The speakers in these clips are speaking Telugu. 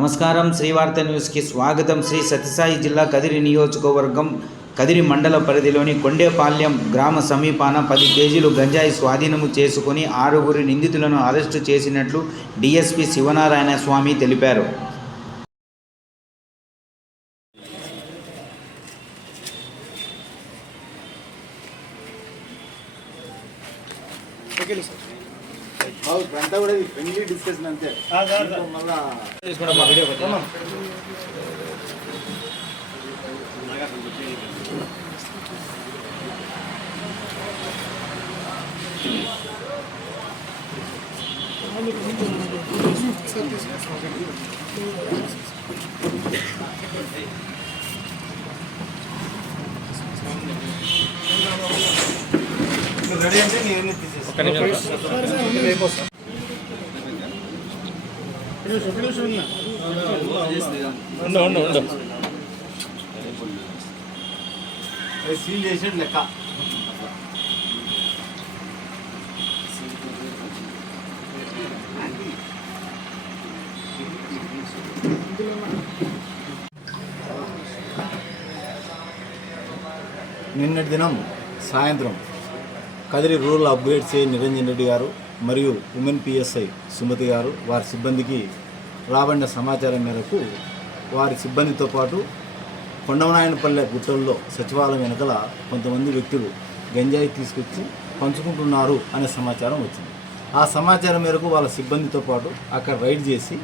నమస్కారం శ్రీవార్త న్యూస్కి స్వాగతం శ్రీ సత్యసాయి జిల్లా కదిరి నియోజకవర్గం కదిరి మండల పరిధిలోని కొండేపాల్యం గ్రామ సమీపాన పది కేజీలు గంజాయి స్వాధీనము చేసుకుని ఆరుగురి నిందితులను అరెస్టు చేసినట్లు డిఎస్పి శివనారాయణ స్వామి తెలిపారు ఇదంతా కూడా ఫ్రెండ్లీ డిస్కషన్ అంతే రెడీ అంటే నేను తీసేసి లెక్క నిన్నటి దినం సాయంత్రం Kadiri rural upgrade CI Niranjan Reddy garu మరియు ఉమెన్ పిఎస్ఐ సుమతి గారు వారి సిబ్బందికి రాబడిన సమాచారం మేరకు వారి సిబ్బందితో పాటు కొండవనాయనపల్లె గుట్టల్లో సచివాలయం వెనకల కొంతమంది వ్యక్తులు గంజాయి తీసుకొచ్చి పంచుకుంటున్నారు అనే సమాచారం వచ్చింది ఆ సమాచారం మేరకు వాళ్ళ సిబ్బందితో పాటు అక్కడ రైడ్ చేసి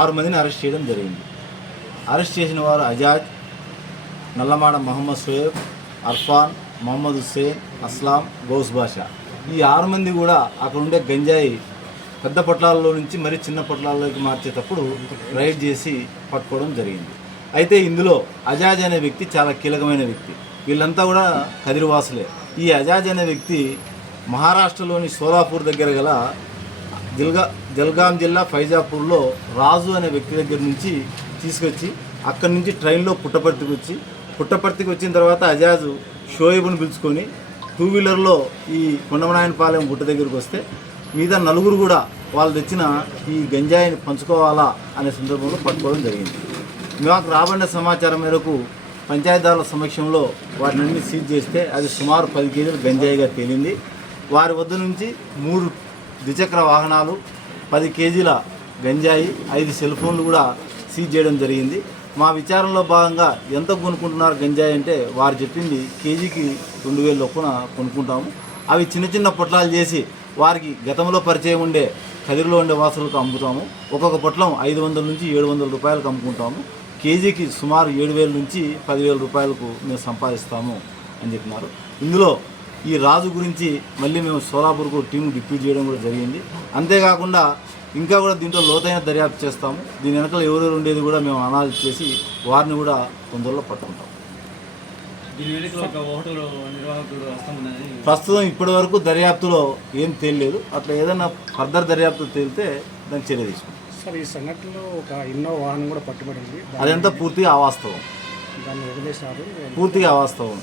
ఆరు మందిని అరెస్ట్ చేయడం జరిగింది అరెస్ట్ చేసిన వారు అజాజ్ నల్లమాడ మహమ్మద్ సోయబ్ అర్ఫాన్ మొహమ్మద్ హుస్సేన్ అస్లాం గౌస్ బాషా ఈ ఆరు మంది కూడా అక్కడ ఉండే గంజాయి పెద్ద పొట్లాల్లో నుంచి మరి చిన్న పొట్లాల్లోకి మార్చేటప్పుడు రైడ్ చేసి పట్టుకోవడం జరిగింది అయితే ఇందులో అజాజ్ అనే వ్యక్తి చాలా కీలకమైన వ్యక్తి వీళ్ళంతా కూడా కదిరివాసులే ఈ అజాజ్ అనే వ్యక్తి మహారాష్ట్రలోని సోలాపూర్ దగ్గర గల జిల్గా జల్గాం జిల్లా ఫైజాపూర్లో రాజు అనే వ్యక్తి దగ్గర నుంచి తీసుకొచ్చి అక్కడి నుంచి ట్రైన్లో పుట్టపర్తికి వచ్చి పుట్టపర్తికి వచ్చిన తర్వాత అజాజు షోయబుని పిలుచుకొని టూ వీలర్లో ఈ కొండమనాయనపాలెం గుట్ట దగ్గరికి వస్తే మిగతా నలుగురు కూడా వాళ్ళు తెచ్చిన ఈ గంజాయిని పంచుకోవాలా అనే సందర్భంలో పట్టుకోవడం జరిగింది మాకు రాబడిన సమాచారం మేరకు పంచాయతీదారుల సమక్షంలో వాటిని సీజ్ చేస్తే అది సుమారు పది కేజీలు గంజాయిగా తేలింది వారి వద్ద నుంచి మూడు ద్విచక్ర వాహనాలు పది కేజీల గంజాయి ఐదు సెల్ ఫోన్లు కూడా సీజ్ చేయడం జరిగింది మా విచారంలో భాగంగా ఎంత కొనుక్కుంటున్నారు గంజాయి అంటే వారు చెప్పింది కేజీకి రెండు వేలు లొప్పున కొనుక్కుంటాము అవి చిన్న చిన్న పొట్లాలు చేసి వారికి గతంలో పరిచయం ఉండే కదిరిలో ఉండే వాసులకు అమ్ముతాము ఒక్కొక్క పొట్లం ఐదు వందల నుంచి ఏడు వందల రూపాయలకు అమ్ముకుంటాము కేజీకి సుమారు ఏడు వేల నుంచి పదివేల రూపాయలకు మేము సంపాదిస్తాము అని చెప్పినారు ఇందులో ఈ రాజు గురించి మళ్ళీ మేము సోలాపూర్కు టీం డిప్యూట్ చేయడం కూడా జరిగింది అంతేకాకుండా ఇంకా కూడా దీంట్లో లోతైన దర్యాప్తు చేస్తాము దీని వెనకాల ఎవరెవరు ఉండేది కూడా మేము అనాలిస్ చేసి వారిని కూడా తొందరలో పట్టుకుంటాం ప్రస్తుతం ఇప్పటి వరకు దర్యాప్తులో ఏం తేలిలేదు అట్లా ఏదైనా ఫర్దర్ దర్యాప్తు తేలితే దాన్ని చర్య తీసుకుంటాం ఈ సంఘటనలో ఒక వాహనం కూడా పట్టుబడింది అదంతా పూర్తిగా అవాస్తవం పూర్తిగా అవాస్తవం